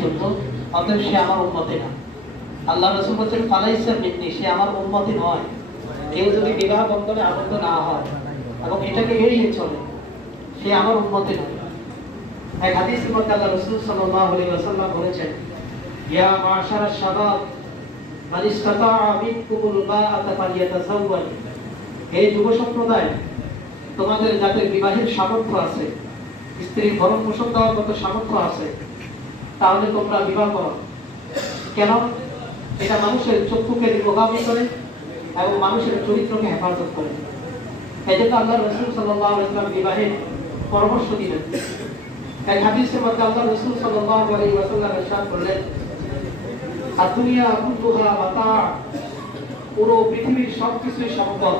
চলতো, অতএব সে আমার উম্মতি না। আল্লাহ রাসূল বলেছেন ফালাইসা মিন্নি, সে আমার উম্মতি নয়। কেউ যদি বিবাহ বন্ধনে আবদ্ধ না হয় এবং এটাকে এড়িয়ে চলে, সে আমার উম্মতি নয়। এক হাদিসের মধ্যে আল্লাহ রাসূল সাল্লাল্লাহু আলাইহি ওয়াসাল্লাম বলেছেন, ইয়া মাশারাশ শাবাব মান ইসতাতাআ মিনকুমুল বাআতা ফালিয়াতাযাওয়াজ। এই যুব সম্প্রদায়, তোমাদের যাদের বিবাহের সামর্থ্য আছে, স্ত্রীর ভরণ পোষণ দেওয়ার মতো সামর্থ্য আছে, তাহলে তোমরা বিবাহ করো। কেন? এটা মানুষের চক্ষুকে প্রভাবিত করে এবং মানুষের চরিত্রকে হেফাজত করে। এই জন্য আল্লাহ রাসূল সাল্লাল্লাহু আলাইহি ওয়াসাল্লাম বিবাহের পরামর্শ দিলেন। এক হাদিসের মধ্যে আল্লাহ রাসূল সাল্লাল্লাহু আলাইহি ওয়াসাল্লাম ইরশাদ করলেন, আদ-দুনিয়া কুল্লুহা মাতা, পুরো পৃথিবীর সবকিছুই সম্পদ।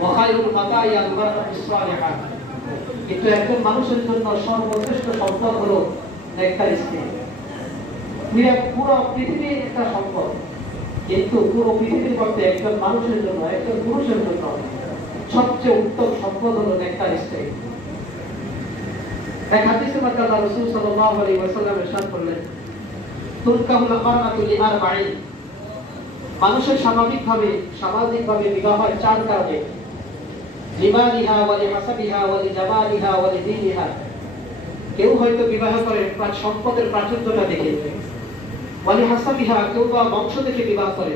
ওয়া খায়রুল মাতা'i আল-মারআতুস সালিহা, কিন্তু একজন মানুষের জন্য সর্বশ্রেষ্ঠ সম্পদ হলো নেককার স্ত্রী। পুরো পৃথিবী একটা সম্পদ, কিন্তু পুরো পৃথিবীর মধ্যে একজন মানুষের জন্য, একজন পুরুষের জন্য সবচেয়ে উত্তম সম্পদ হলো নেককার স্ত্রী। এক হাদিসের মধ্যে আল্লাহ রাসূল সাল্লাল্লাহু আলাইহি ওয়াসাল্লাম ইরশাদ করলেন, তুনকাহুল মারআতু লিআরবাঈন, মানুষের সামাজিকভাবে বিবাহ হয় চার কারণে। লিমালিহা ওয়া লিহাসাবিহা ওয়া লিজামালিহা ওয়া লিদীনিহা। কেউ হয়তো বিবাহ করে সম্পদের প্রাচুর্যটা দেখে, ওয়া লিহাসাবিহা, কেউ বা বংশ দেখে বিবাহ করে,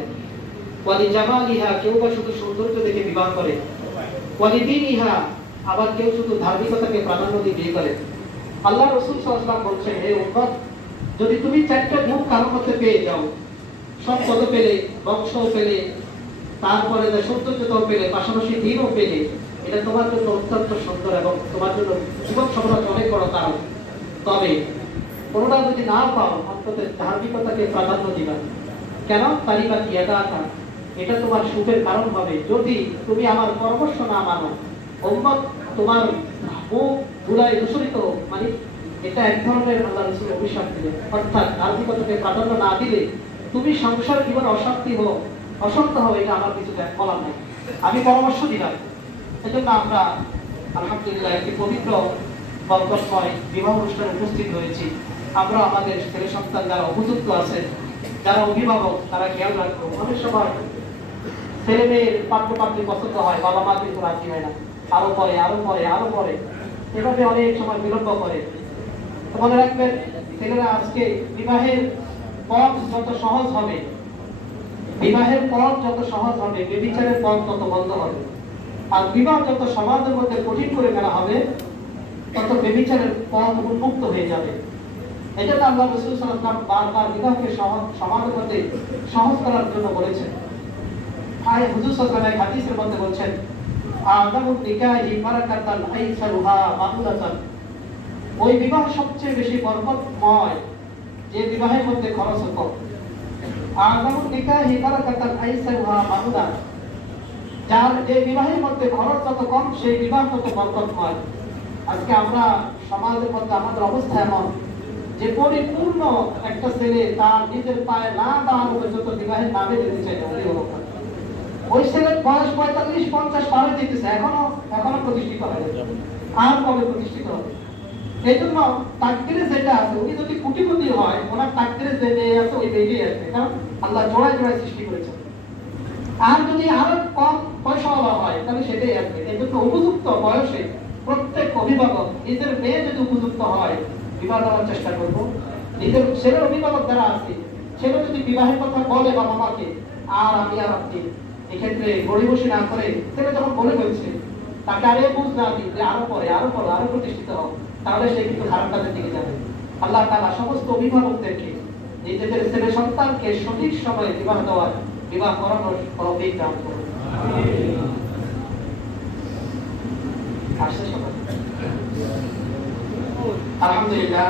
ওয়া লিজামালিহা, কেউ বা শুধু সৌন্দর্য দেখে বিবাহ করে, ওয়া লিদীনিহা, আবার কেউ শুধু ধার্মিকতাকে প্রাধান্য দিয়ে বিয়ে করে। আল্লাহ রাসূল সাল্লাল্লাহু আলাইহি ওয়াসাল্লাম বলছেন, হে উম্মত, যদি তুমি চারটা গুণ কারোর মধ্যে পেয়ে যাও, সম্পদ পেলে, বংশ পেলে, তারপরে সৌন্দর্যতাও পেলে, পাশাপাশি দিনও পেলে, এটা তোমার জন্য অত্যন্ত সুন্দর এবং তোমার জন্য জীবন সফলতার অনেক বড় কারণ। তবে কোনোটা যদি না পাও, অন্তত ধার্মিকতাকে প্রাধান্য দিবা। কেন? তালিবা কি এটা তোমার সুখের কারণ হবে। যদি তুমি আমার পরামর্শ না মানো, উম্মত তোমার মুখ ধুলায় দূষিত হোক, মানে এটা এক ধরনের আল্লাহ রাসূল অভিশাপ দিলেন। অর্থাৎ ধার্মিকতাকে প্রাধান্য না দিলে তুমি সংসার জীবনে অশান্তি হোক, অশান্ত হবে, এটা আমার কিছু বলার নাই, আমি পরামর্শ দিলাম। এজন্য আমরা আলহামদুলিল্লাহ একটি পবিত্র বরকতময় বিবাহ অনুষ্ঠানে উপস্থিত হয়েছি। আমরা আমাদের ছেলে সন্তান যারা উপযুক্ত আছে, যারা অভিভাবক, তারা খেয়াল রাখবো। অনেক সময় ছেলে মেয়ের পাত্রপাত্রী পছন্দ হয়, বাবা মা কিন্তু রাজি হয় না, আরো পরে এভাবে অনেক সময় বিলম্ব করে। মনে রাখবেন, ছেলেরা আজকে বিবাহের পথ যত সহজ হবে, ব্যভিচারের পথ তত বন্ধ হবে। আর বিবাহ যত সমাজের মধ্যে কঠিন করে ফেলা হবে, তত ব্যভিচারের পথ উন্মুক্ত হয়ে যাবে। এই জন্য আল্লাহ রাসূল সাল্লাল্লাহু আলাইহি ওয়াসাল্লাম বারবার বিবাহকে সমাজের মধ্যে সহজ করার জন্য বলেছেন। হুজুর সাল্লাল্লাহু আলাইহি হাদিসের মধ্যে বলছেন, আযামুন নিকাহি বারাকাতান আইসারুহা মামুলাতান, ওই বিবাহ সবচেয়ে বেশি বরকতময় যে বিবাহের মধ্যে খরচ কম। আযামুন নিকাহি বারাকাতান আইসারুহা মামুলা, যার যে বিবাহের মধ্যে খরচ যত কম, সেই বিবাহ তত বরকতময়। আজকে আমরা সমাজের মধ্যে আমাদের অবস্থা এমন যে পরিপূর্ণ একটা ছেলে তার নিজের পায়ে না দাঁড়ানো পর্যন্ত বিবাহের নামে যেতে চাই না। ওই ছেলের বয়স 45-50 পার হয়ে যেতেছে, এখনো প্রতিষ্ঠিত হয়নি, আর কবে প্রতিষ্ঠিত হবে? এই জন্য তাকদীরে যেটা আছে, উনি যদি কোটিপতি হয়, ওনার তাকদীরে যে মেয়ে আছে ওই মেয়েই আসবে, কারণ আল্লাহ জোড়ায় সৃষ্টি করেছেন। আর যদি আরো কম পয়সাওয়ালা হয়, তাহলে সেটাই আসবে। এই জন্য উপযুক্ত বয়সে প্রত্যেক অভিভাবক নিজের মেয়ে যদি উপযুক্ত হয়, বিবাহ দেওয়ার চেষ্টা করবো। নিজের ছেলের অভিভাবক যারা আছে, ছেলে যদি বিবাহের কথা বলে বাবা মাকে, আর আপনি এক্ষেত্রে গড়িবসি না করে, ছেলে যখন বলে ফেলছে, তাকে আরে বুঝ না দিন যে আরো প্রতিষ্ঠিত হোক, তাহলে সে কিন্তু খারাপ কাজের দিকে যাবে। আল্লাহ তাআলা সমস্ত অভিভাবকদেরকে নিজেদের ছেলে সন্তানকে সঠিক সময়ে বিবাহ করানোর তৌফিক দান করুন। আলহামদুলিল্লাহ।